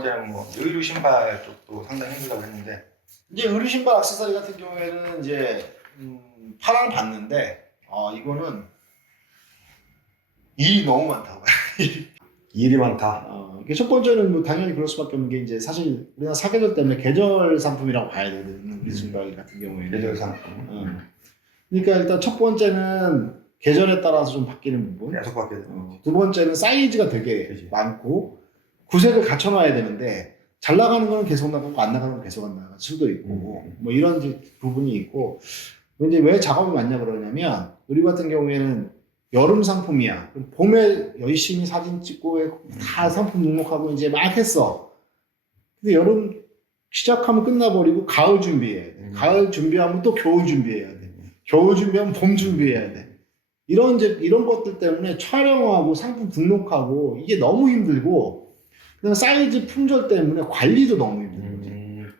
번째는 뭐 의류 신발 쪽도 상당히 힘들다고 했는데 이제 의류 신발 액세서리 같은 경우에는 이제 파란 봤는데 이거는 일이 너무 많다고. 일이 많다. 이게 첫 번째는 뭐 당연히 그럴 수밖에 없는 게 이제 사실 우리나라 사계절 때문에 계절 상품이라고 봐야 되거든요. 우리 신발 같은 경우에는. 계절 상품. 그러니까 일단 첫 번째는 계절에 따라서 좀 바뀌는 부분. 계속 바뀌어야 되는 두 번째는 사이즈가 되게 그치. 많고 구색을 갖춰놔야 되는데 잘 나가는 거는 계속 나가고 안 나가는 건 계속 안 나갈 수도 있고 뭐 이런 부분이 있고 이제 왜 작업이 많냐 그러냐면 우리 같은 경우에는 여름 상품이야. 그럼 봄에 열심히 사진 찍고 다 상품 등록하고 이제 막 했어. 근데 여름 시작하면 끝나버리고 가을 준비해야 돼. 가을 준비하면 또 겨울 준비해야 돼. 겨울 준비하면 봄 준비해야 돼. 이런 것들 때문에 촬영하고 상품 등록하고 이게 너무 힘들고 그다음에 사이즈 품절 때문에 관리도 너무 힘든 거지.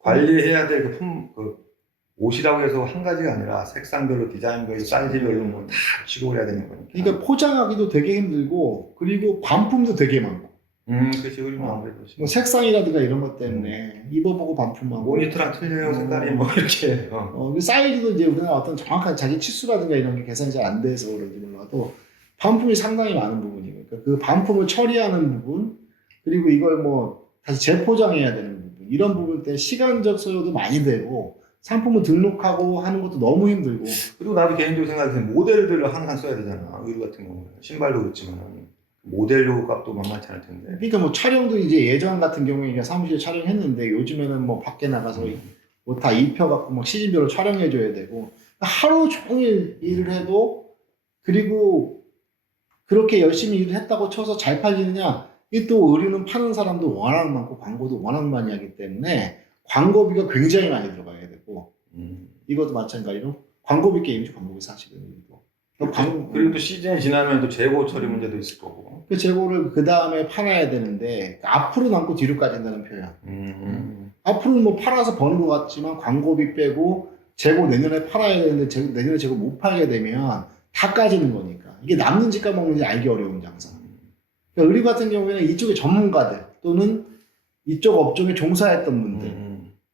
관리해야 될 그 옷이라고 해서 한 가지가 아니라 색상별로, 디자인별로, 사이즈별로 뭐 다 취급을 해야 되는 거니까. 그러니까 포장하기도 되게 힘들고 그리고 반품도 되게 많고. 그렇지. 의류는 아무래도 뭐 색상이라든가 이런 것 때문에 입어보고 반품하고. 모니터랑 틀려요 색깔이 뭐 이렇게. 사이즈도 이제 우리가 어떤 정확한 자기 치수라든가 이런 게 계산이 잘 안 돼서 그런지 몰라도 반품이 상당히 많은 부분이고, 그러니까 그 반품을 처리하는 부분, 그리고 이걸 뭐 다시 재포장해야 되는 부분, 이런 부분 때문에 시간적 소요도 많이 되고 상품을 등록하고 하는 것도 너무 힘들고. 그리고 나도 개인적으로 생각해서 모델들을 항상 써야 되잖아. 의류 같은 경우는 신발도 그렇지만 모델료 값도 만만치 않을 텐데. 그러니까 뭐 촬영도 이제 예전 같은 경우에 사무실에 촬영했는데 요즘에는 뭐 밖에 나가서 뭐 다 입혀갖고 막 시즌별로 촬영해줘야 되고 하루 종일 일을 해도, 그리고 그렇게 열심히 일을 했다고 쳐서 잘 팔리느냐? 이 또 의류는 파는 사람도 워낙 많고 광고도 워낙 많이 하기 때문에 광고비가 굉장히 많이 들어가야 되고 이것도 마찬가지로 광고비 게임이죠. 광고비 사실은. 그리고 또 시즌이 지나면 또 재고 처리 문제도 있을 거고. 그 재고를 그 다음에 팔아야 되는데 앞으로 남고 뒤로 까진다는 표현. 앞으로는 뭐 팔아서 버는 것 같지만 광고비 빼고 재고 내년에 팔아야 되는데 내년에 재고 못 팔게 되면 다 까지는 거니까 이게 남는지 까먹는지 알기 어려운 장사. 그러니까 의류 같은 경우에는 이쪽의 전문가들 또는 이쪽 업종에 종사했던 분들,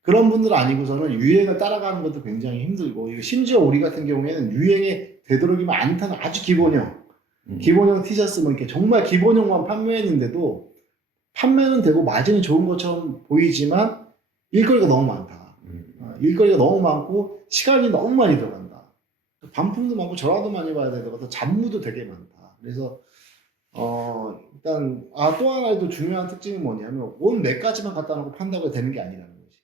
그런 분들 아니고서는 유행을 따라가는 것도 굉장히 힘들고, 이거 심지어 우리 같은 경우에는 유행에 되도록이면 안 타는 아주 기본형 티셔츠 뭐 이렇게 정말 기본형만 판매했는데도 판매는 되고 마진이 좋은 것처럼 보이지만 일거리가 너무 많다. 일거리가 너무 많고 시간이 너무 많이 들어간다. 반품도 많고 전화도 많이 봐야 되고 잡무도 되게 많다. 그래서 일단 또 하나의 또 중요한 특징이 뭐냐면 옷 몇 가지만 갖다 놓고 판다고 되는 게 아니라는 거지.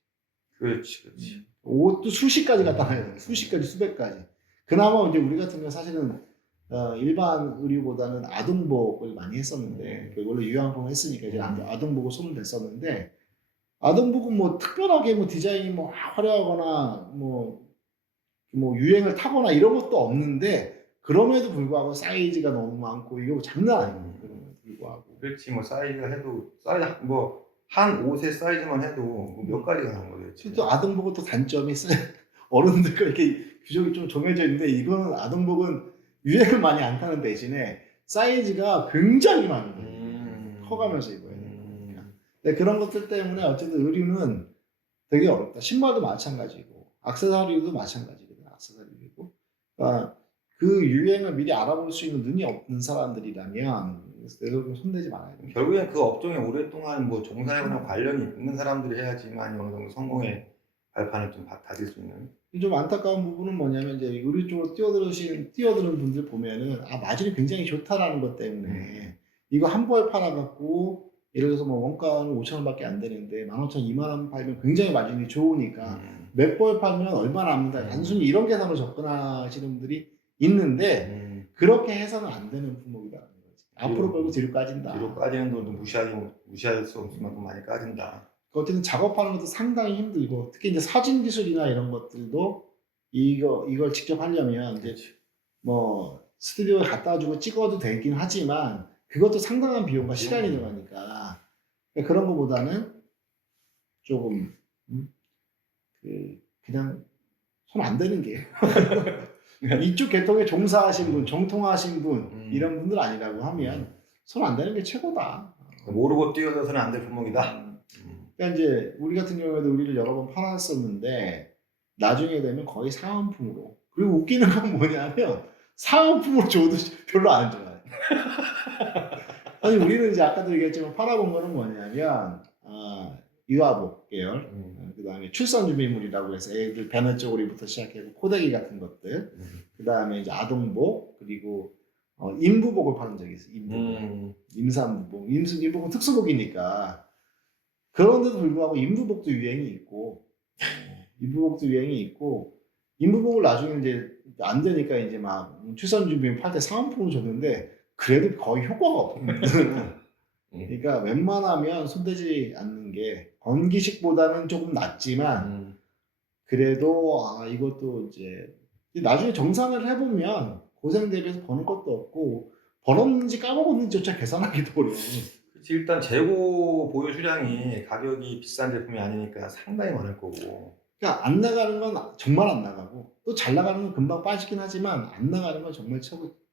그렇지. 옷도 수십 가지 갖다 놔야 돼. 수십 가지, 수백 가지. 그나마 이제 우리 같은 경우 사실은 일반 의류보다는 아동복을 많이 했었는데 원래 유양봉 했으니까 이제 아동복을 손을 댔었는데, 아동복은 뭐 특별하게 뭐 디자인이 뭐 화려하거나 뭐 유행을 타거나 이런 것도 없는데 그럼에도 불구하고 사이즈가 너무 많고 이거 장난 아니에요. 그럼에도 불구하고. 그렇지. 뭐 사이즈가 해도 사이즈 뭐 한 옷의 사이즈만 해도 몇 가지가 나온 거겠지. 또 아동복은 또 단점이 어른들과 이렇게 규정이 좀 정해져 있는데 이거는 아동복은 유행을 많이 안 타는 대신에 사이즈가 굉장히 많은 거예요. 커가면서 입어야 되니까. 근데 그런 것들 때문에 어쨌든 의류는 되게 어렵다. 신발도 마찬가지고 액세서리도 마찬가지거든. 액세서리고. 그러니까 그 유행을 미리 알아볼 수 있는 눈이 없는 사람들이라면 내가 손대지 말아야 돼. 결국엔 그 업종에 오랫동안 뭐 종사하거나 관련이 있는 사람들이 해야지만 어느 정도 성공의 발판을 좀 다질 수 있는. 좀 안타까운 부분은 뭐냐면 이제 의류 쪽으로 뛰어드는 분들 보면은 마진이 굉장히 좋다라는 것 때문에 이거 한 벌 팔아갖고 예를 들어서 뭐 원가는 5,000원밖에 안 되는데 15,000원, 20,000원 팔면 굉장히 마진이 좋으니까 몇 벌 팔면 얼마 남는다. 단순히 이런 계산으로 접근하시는 분들이 있는데 그렇게 해서는 안 되는 품목이라는 거지. 앞으로 벌고 뒤로 까진다. 뒤로 까지는 돈도 무시할 수 없을 만큼 많이 까진다. 어쨌든 작업하는 것도 상당히 힘들고, 특히 이제 사진 기술이나 이런 것들도 이걸 직접 하려면 이제 뭐 스튜디오에 갖다 주고 찍어도 되긴 하지만 그것도 상당한 비용과 시간이 들어가니까 그런 것보다는 조금 그냥 손 안 대는 게 이쪽 계통에 종사하신 분, 정통하신 분 이런 분들 아니라고 하면 손 안 대는 게 최고다. 모르고 뛰어들어서는 안 될 품목이다. 그러니까 이제 우리 같은 경우에도 우리를 여러 번 팔았었는데 나중에 되면 거의 사은품으로. 그리고 웃기는 건 뭐냐면 사은품으로 줘도 별로 안 좋아요. 아니 우리는 이제 아까도 얘기했지만 팔아본 거는 뭐냐면 유아복 계열, 그다음에 출산 준비물이라고 해서 애들 배너저고리부터 시작해서 코대기 같은 것들, 그다음에 이제 아동복, 그리고 임부복을 파는 적이 있어요. 임부복, 임산부복, 임부복은 특수복이니까. 그런데도 불구하고 임부복도 유행이 있고, 임부복도 유행이 있고, 임부복을 나중에 이제 안 되니까 이제 막 출산 준비물 팔 때 사은품을 줬는데 그래도 거의 효과가 없거든요. 그러니까 웬만하면 손대지 않는 게 건기식보다는 조금 낫지만 그래도 이것도 이제 나중에 정산을 해보면 고생 대비해서 버는 것도 없고 벌었는지 까먹었는지조차 계산하기도 어려워. 그치, 일단 재고 보유 수량이 가격이 비싼 제품이 아니니까 상당히 많을 거고. 그러니까 안 나가는 건 정말 안 나가고 또 잘 나가는 건 금방 빠지긴 하지만 안 나가는 건 정말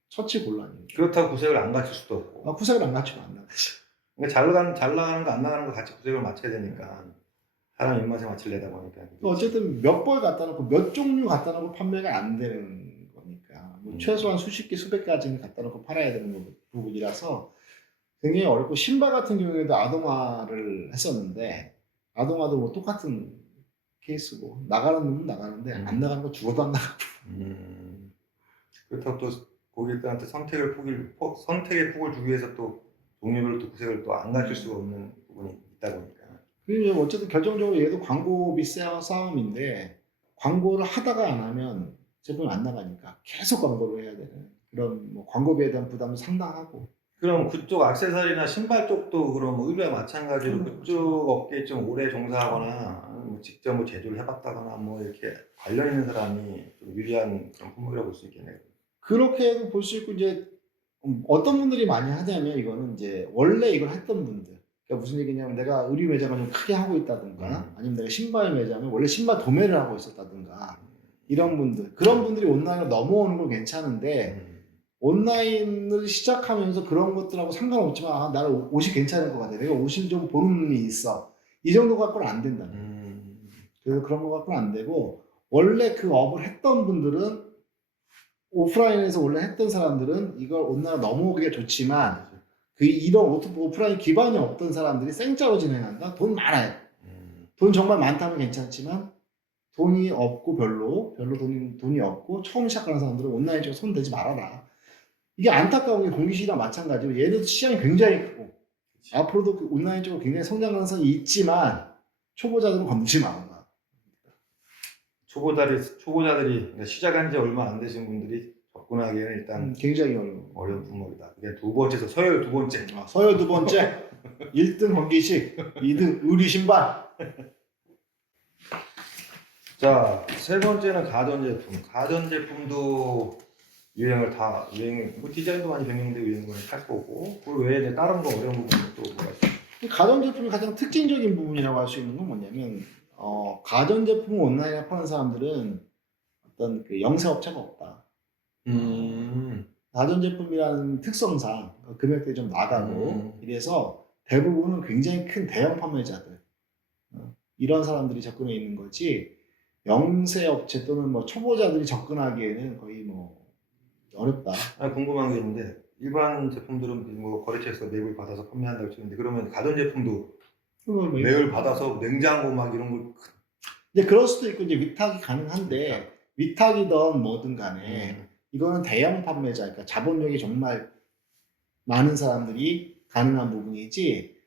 처치곤란이에요. 그렇다고 구색을 안 갖출 수도 없고. 구색을 안 갖추면 안 나가지. 그러니까 잘 나가는 거 안 나가는 거 같이 구색을 맞춰야 되니까 사람 입맛에 맞추려다 보니까. 어쨌든 몇 벌 갖다 놓고 몇 종류 갖다 놓고 판매가 안 되는 거니까 최소한 수십 개 수백 가지는 갖다 놓고 팔아야 되는 부분이라서 굉장히 어렵고 신발 같은 경우에도 아동화를 했었는데 아동화도 뭐 똑같은 케이스고 나가는 놈은 나가는데 안 나가는 거 죽어도 안 나가고. 그렇다고 또 고객들한테 선택의 폭을 주기 위해서 또 종류별로 또 구색을 또 안 갖출 수가 없는 부분이 있다 보니까. 그리고 어쨌든 결정적으로 얘도 광고비 싸움인데 광고를 하다가 안 하면 제품이 안 나가니까 계속 광고를 해야 되는 그런 뭐 광고비에 대한 부담도 상당하고. 그럼 그쪽 액세서리나 신발 쪽도 그럼 의류와 마찬가지로 그쪽 업계에 좀 오래 종사하거나 뭐 직접 뭐 제조를 해봤다거나 뭐 이렇게 관련 있는 사람이 좀 유리한 그런 품목이라고 볼 수 있겠네요. 그렇게도 볼 수 있고 이제 어떤 분들이 많이 하냐면 이거는 이제 원래 이걸 했던 분들. 그러니까 무슨 얘기냐면 내가 의류 매장을 좀 크게 하고 있다든가 아니면 내가 신발 매장을 원래 신발 도매를 하고 있었다든가 이런 분들 그런 분들이 온라인으로 넘어오는 건 괜찮은데 온라인을 시작하면서 그런 것들하고 상관없지만 나는 옷이 괜찮을 것 같아. 내가 옷을 좀 보는 눈이 있어. 이 정도 갖고는 안 된다. 그래서 그런 거 갖고는 안 되고 원래 그 업을 했던 분들은 오프라인에서 원래 했던 사람들은 이걸 온라인으로 넘어오기가 좋지만 이런 오프라인 기반이 없던 사람들이 생짜로 진행한다? 돈 많아요. 돈 정말 많다면 괜찮지만 돈이 없고 별로 돈이 없고 처음 시작하는 사람들은 온라인 쪽에 손 대지 말아라. 이게 안타까운 게 공기시랑 마찬가지로 얘네도 시장이 굉장히 크고 앞으로도 그 온라인 쪽으로 굉장히 성장 가능성이 있지만 초보자들은 건드지 말아라. 초보자들이 그러니까 시작한 지 얼마 안 되신 분들이 접근하기에는 일단 굉장히 어려운 품목이다. 그게 두 번째에서 서열 두 번째. 서열 두 번째 1등 건기식 2등 의류 신발. 자, 세 번째는 가전제품. 가전제품도 뭐 디자인도 많이 변경돼 유행을 탈 거고, 그 외에 이제 다른 거 어려운 부분은 또 뭐가 있어요? 가전제품의 가장 특징적인 부분이라고 할 수 있는 건 뭐냐면, 가전제품을 온라인에 파는 사람들은 어떤 그 영세업체가 없다. 가전제품이라는 특성상 금액대가 좀 나가고, 이래서 대부분은 굉장히 큰 대형 판매자들, 이런 사람들이 접근해 있는 거지, 영세업체 또는 뭐 초보자들이 접근하기에는 거의 뭐 어렵다. 궁금한 게 있는데 일반 제품들은 뭐 거래처에서 매입을 받아서 판매한다고 치는데 그러면 가전제품도 매입을 받아서 냉장고 막 이런 걸 이제 그럴 수도 있고 이제 위탁이 가능한데 위탁이든 뭐든 간에 이거는 대형 판매자, 그러니까 자본력이 정말 많은 사람들이 가능한 부분이지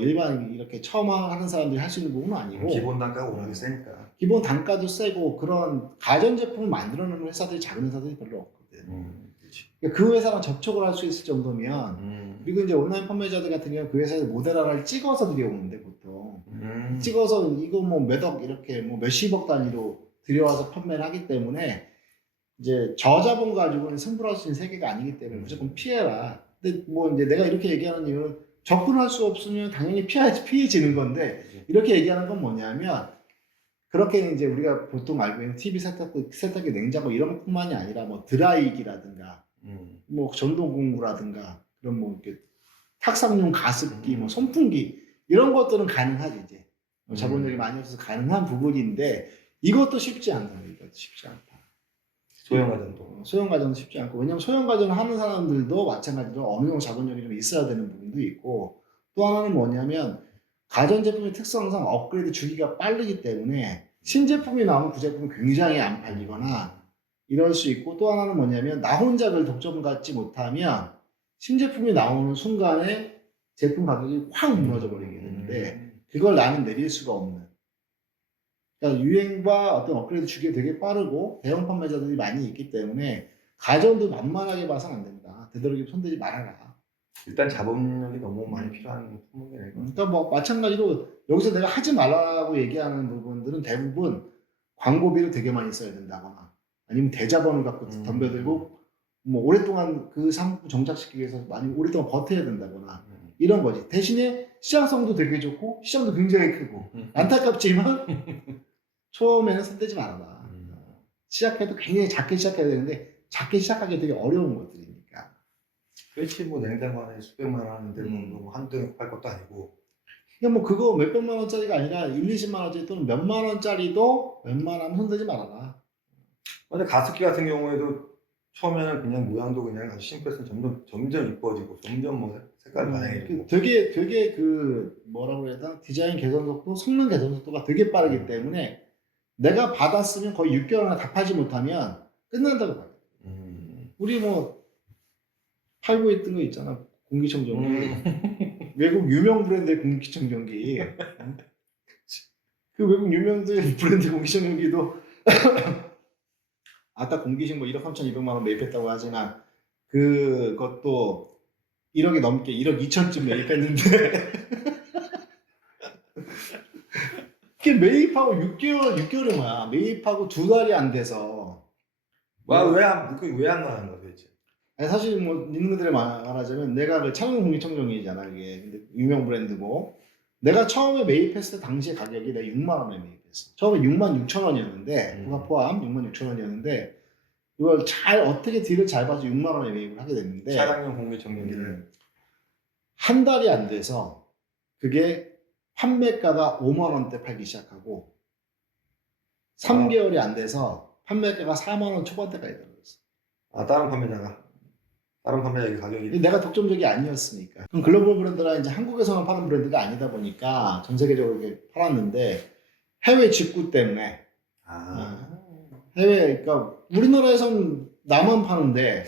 일반 이렇게 처음 하는 사람들이 할 수 있는 부분은 아니고 기본 단가가 워낙에 세니까 기본 단가도 세고 그런 가전제품을 만들어내는 회사들이 작은 회사들이 별로 없거든. 그러니까 그 회사랑 접촉을 할 수 있을 정도면 그리고 이제 온라인 판매자들 같은 경우는 그 회사의 모델하나를 찍어서 들여오는데 보통 찍어서 이거 뭐 몇억 이렇게 뭐 몇십억 단위로 들여와서 판매를 하기 때문에 이제 저자본 가지고는 승부할 수 있는 세계가 아니기 때문에 무조건 피해라. 근데 뭐 이제 내가 이렇게 얘기하는 이유는 접근할 수 없으면 당연히 피해지는 건데 이렇게 얘기하는 건 뭐냐면 그렇게 이제 우리가 보통 알고 있는 TV 세탁기, 냉장고 이런 것뿐만이 아니라 뭐 드라이기라든가 뭐 전동공구라든가 그런 뭐 이렇게 탁상용 가습기, 뭐 선풍기 이런 것들은 가능하지 이제 자본력이 많이 없어서 가능한 부분인데 이것도 쉽지 않다. 이것도 쉽지 않다. 소형 가전도. 소형 가전은 쉽지 않고 왜냐면 소형 가전을 하는 사람들도 마찬가지로 어느 정도 자본력이 좀 있어야 되는 부분도 있고 또 하나는 뭐냐면 가전 제품의 특성상 업그레이드 주기가 빠르기 때문에 신제품이 나오면 그 제품이 굉장히 안 팔리거나 이럴 수 있고 또 하나는 뭐냐면 나 혼자 별 독점을 갖지 못하면 신제품이 나오는 순간에 제품 가격이 확 무너져 버리게 되는데 그걸 나는 내릴 수가 없는 그러니까 유행과 어떤 업그레이드 주기가 되게 빠르고 대형 판매자들이 많이 있기 때문에 가전도 만만하게 봐서는 안 된다. 되도록이면 손대지 말아라. 일단 자본력이 너무 많이 필요한 품목이네. 그러니까 뭐 마찬가지로 여기서 내가 하지 말라고 얘기하는 부분들은 대부분 광고비를 되게 많이 써야 된다거나 아니면 대자본을 갖고 덤벼들고 뭐 오랫동안 그 상품 정착시키기 위해서 많이 오랫동안 버텨야 된다거나 이런 거지. 대신에 시장성도 되게 좋고 시장도 굉장히 크고 안타깝지만 처음에는 손대지 말아라. 시작해도 굉장히 작게 시작해야 되는데 작게 시작하기 되게 어려운 것들이니까. 그렇지 뭐 냉장고 안에 수백만 원 하는데 뭐 한두 팔 것도 아니고. 그러니까 뭐 그거 몇백만 원짜리가 아니라 1, 20만 원짜리 또는 몇만 원짜리도 웬만하면 손대지 말아라. 근데 가습기 같은 경우에도 처음에는 그냥 모양도 그냥 아주 심플해서 점점 이뻐지고 점점 뭐 색깔 다양해지고. 되게 그 뭐라고 해야 되나 디자인 개선 속도, 성능 개선 속도가 되게 빠르기 때문에 내가 받았으면 거의 6개월 안에 다 팔지 못하면 끝난다고 봐요. 우리 뭐 팔고 있던 거 있잖아. 공기청정기. 외국 유명 브랜드의 공기청정기. 그 외국 유명 브랜드 공기청정기도 아까 공기식 뭐 1억 3,200만 원 매입했다고 하지만 그것도 1억이 넘게 1억 2천쯤 매입했는데 그게 매입하고 6개월이 뭐야. 매입하고 2달이 안 돼서 왜안 나가는 거야 도대체? 아니, 사실 뭐 있는 분들이 말하자면 내가 그 차량 공기청정기잖아 이게 근데 유명 브랜드고 내가 처음에 매입했을 때 당시에 가격이 내가 6만 원에 매입했어. 처음에 6만 6천 원이었는데 부가 포함 6만 6천 원이었는데 이걸 어떻게 딜을 잘 봐서 6만 원에 매입을 하게 됐는데 차량용 공기청정기를 한 달이 안 돼서 그게 판매가가 5만 원대 팔기 시작하고 3개월이 안 돼서 판매가가 4만 원 초반대까지 떨어졌어. 다른 판매자의 가격이 내가 독점적이 아니었으니까. 그럼 글로벌 브랜드라 이제 한국에서만 파는 브랜드가 아니다 보니까 전 세계적으로 이렇게 팔았는데 해외 직구 때문에 그러니까 우리나라에선 나만 파는데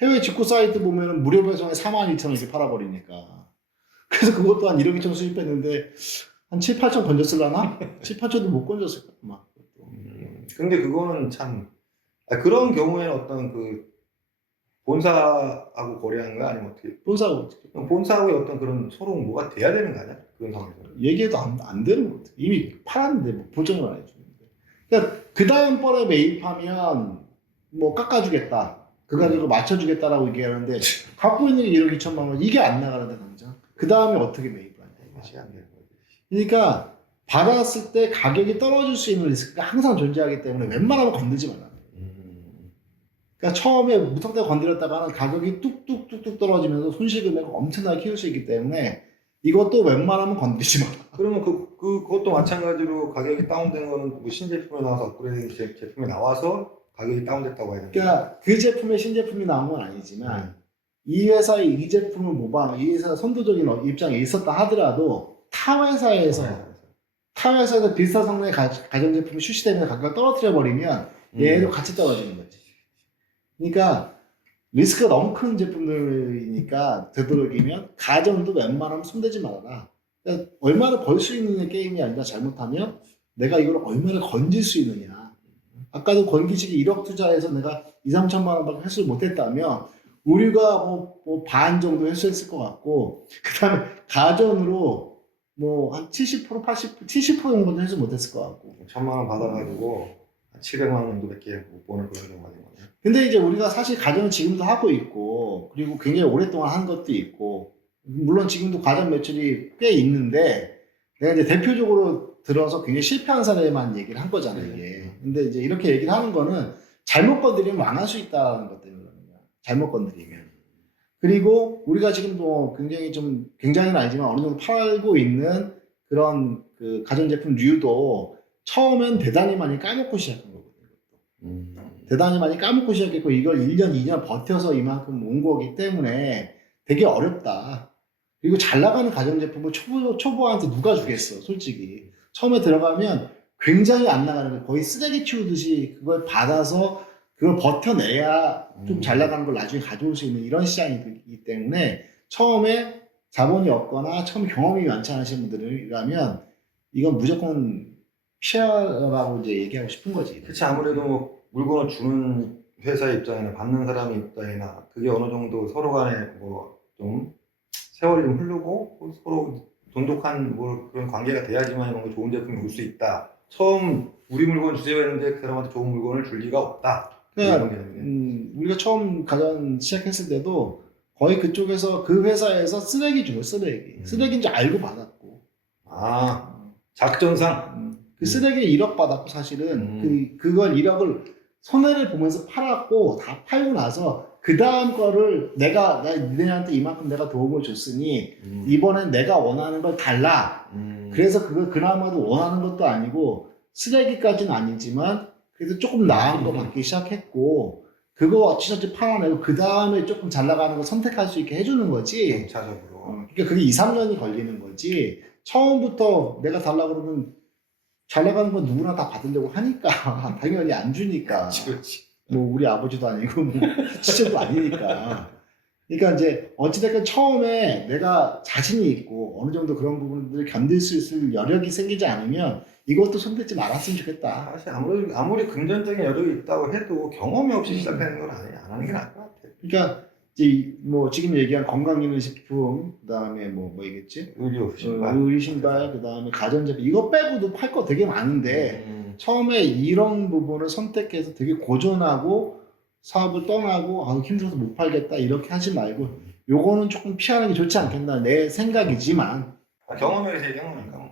해외 직구 사이트 보면은 무료 배송에 42,000원 이렇게 팔아버리니까. 그래서 그것도 한 1억 2천 수입했는데 한 7, 8천 건졌을라나? 7, 8천도 못 건졌을 거야. 막. 근데 그거는 참 그런 경우에는 어떤 그 본사하고 거래하는 거야 아니면 어떻게? 본사하고의 어떤 그런 서로 뭐가 돼야 되는 거 아니야? 그런 상황에서는 얘기해도 안 되는 것 같아. 이미 팔았는데 뭐 보정을 안 해주는데. 그러니까 그 다음번에 매입하면 뭐 깎아주겠다. 그 가격을 맞춰주겠다라고 얘기하는데 갖고 있는 게 1억 2천만 원 이게 안 나가는데 당장. 그 다음에 어떻게 매입을 하냐 이것이 안 되는 거지. 그러니까 받았을 때 가격이 떨어질 수 있는 리스크가 항상 존재하기 때문에 웬만하면 건들지 말라. 그러니까 처음에 무턱대고 건드렸다가는 가격이 뚝뚝뚝뚝 떨어지면서 손실 금액을 엄청나게 키울 수 있기 때문에 이것도 웬만하면 건드리지 마라. 그러면 그것도 마찬가지로 가격이 다운되는 거는 뭐 신제품에 나와서 업그레이드 제품이 나와서 가격이 다운됐다고 해야 되나? 그러니까 그 제품에 신제품이 나온 건 아니지만 이 회사의 이 제품을 모방, 이 회사 선도적인 입장에 있었다 하더라도 타 회사에서 비슷한 성능의 가전제품이 출시되면 가격을 떨어뜨려 버리면 얘도 같이 떨어지는 거지. 그러니까 리스크가 너무 큰 제품들이니까 되도록이면 가전도 웬만하면 손대지 말아라. 그러니까 얼마나 벌 수 있는 게임이 아니라 잘못하면 내가 이걸 얼마나 건질 수 있느냐. 아까도 건기식이 1억 투자해서 내가 2, 3천만 원밖에 회수를 못했다면 우리가 뭐 반 정도 회수했을 것 같고 그 다음에 가전으로 뭐 한 70%, 70% 정도는 회수 못했을 것 같고 1,000만 원 받아가지고 700만 원 정도밖에 못 버는 그런 경우가 되는 거네. 근데 이제 우리가 사실 가전은 지금도 하고 있고 그리고 굉장히 오랫동안 한 것도 있고 물론 지금도 가전 매출이 꽤 있는데 내가 이제 대표적으로 들어서 굉장히 실패한 사례만 얘기를 한 거잖아요 이게. 근데 이제 이렇게 얘기를 하는 거는 잘못 건드리면 망할 수 있다는 것 때문에 그런 거야. 잘못 건드리면. 그리고 우리가 지금 뭐 굉장히 좀 굉장히는 아니지만 어느 정도 팔고 있는 그런 그 가전제품류도 처음엔 대단히 많이 까먹고 시작한 거거든요. 대단히 많이 까먹고 시작했고 이걸 1년, 2년 버텨서 이만큼 온 거기 때문에 되게 어렵다. 그리고 잘 나가는 가전제품을 초보한테 누가 주겠어, 솔직히. 처음에 들어가면 굉장히 안 나가는 거예요. 거의 쓰레기 치우듯이 그걸 받아서 그걸 버텨내야 좀 잘 나가는 걸 나중에 가져올 수 있는 이런 시장이기 때문에 처음에 자본이 없거나 처음 경험이 많지 않으신 분들이라면 이건 무조건 피하라고 이제 얘기하고 싶은 거지. 그치, 아무래도 뭐 물건을 주는 회사 입장이나 받는 사람의 입장이나 그게 어느 정도 서로 간에 뭐 좀 세월이 좀 흐르고 서로 돈독한 뭐 그런 관계가 돼야지만 뭔가 좋은 제품이 올 수 있다. 처음 우리 물건 주세요 했는데 그 사람한테 좋은 물건을 줄 리가 없다. 그러니까 이런 개념이네. 우리가 처음 가전 시작했을 때도 거의 그쪽에서 그 회사에서 쓰레기 주고 쓰레기인 줄 알고 받았고 아, 작전상. 그 쓰레기를 1억 받았고 사실은 그걸 1억을 손해를 보면서 팔았고 다 팔고 나서 그 다음 거를 내가 니네한테 이만큼 내가 도움을 줬으니 이번엔 내가 원하는 걸 달라. 그래서 그걸 그나마도 원하는 것도 아니고 쓰레기까지는 아니지만 그래도 조금 나은 거 받기 시작했고 그거 어찌저찌 팔아내고 그 다음에 조금 잘 나가는 거 선택할 수 있게 해주는 거지. 점차적으로. 그러니까 그게 2, 3년이 걸리는 거지. 처음부터 내가 달라고 그러면 잘 나가는 건 누구나 다 받으려고 하니까 당연히 안 주니까. 그렇지. 뭐 우리 아버지도 아니고 뭐 시절도 아니니까. 그러니까 이제 어찌됐건 처음에 내가 자신이 있고 어느 정도 그런 부분들을 견딜 수 있을 여력이 생기지 않으면 이것도 손대지 말았으면 좋겠다. 사실 아무리 금전적인 여력이 있다고 해도 경험이 없이 시작하는 건 안 하는 게 나을 것 같아. 그러니까 이제 뭐 지금 얘기한 건강기능식품, 그다음에 뭐 얘기했지? 의류 신발. 의류 신발, 그다음에 가전제품 이거 빼고도 팔 거 되게 많은데 처음에 이런 부분을 선택해서 되게 고전하고 사업을 떠나고 힘들어서 못 팔겠다 이렇게 하지 말고 요거는 조금 피하는 게 좋지 않겠나 내 생각이지만 경험에 의해서 얘기한 거니까.